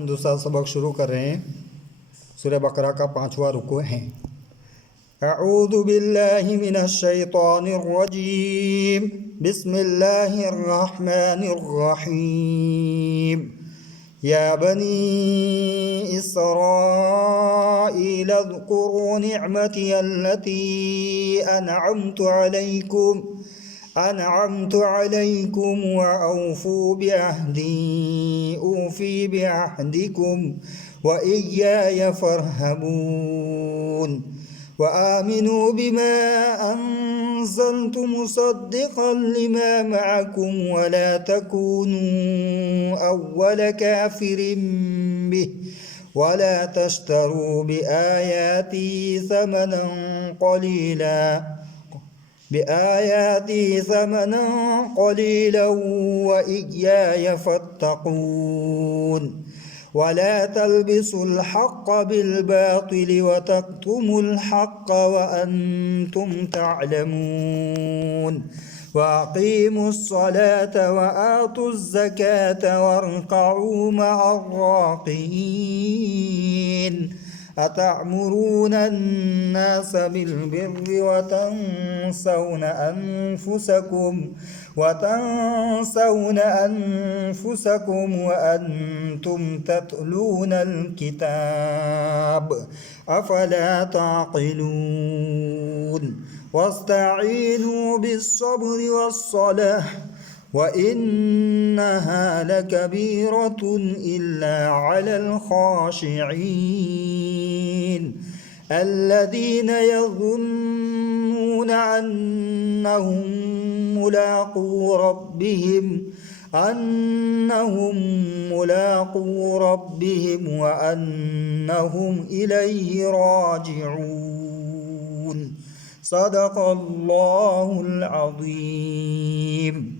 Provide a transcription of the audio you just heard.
हम दूसरा सबक शुरू कर रहे हैं। सूरह बकरा का 5वां रुकू है। अऊज़ु बिल्लाहि मिनश शैतानिर रजीम, बिस्मिल्लाहिर रहमानिर रहीम। या बनी इस्राईल अज़्कुरू निअमती अल्लती أنعمت عليكم وأوفوا بعهدي أوفي بعهدكم وإياي فارهبون وآمنوا بما أنزلت مصدقا لما معكم ولا تكونوا أول كافر به ولا تشتروا بآياتي ثمنا قليلا وإياي فاتقون ولا تلبسوا الحق بالباطل وتكتموا الحق وأنتم تعلمون وأقيموا الصلاة وآتوا الزكاة واركعوا مع الراكعين أتأمرون الناس بالبر وتنسون أنفسكم وأنتم تتلون الكتاب أفلا تعقلون واستعينوا بالصبر والصلاة وإنها لكبيرة إلا على الخاشعين الذين يظنون أنهم ملاقو ربهم وأنهم إليه راجعون. صدق الله العظيم.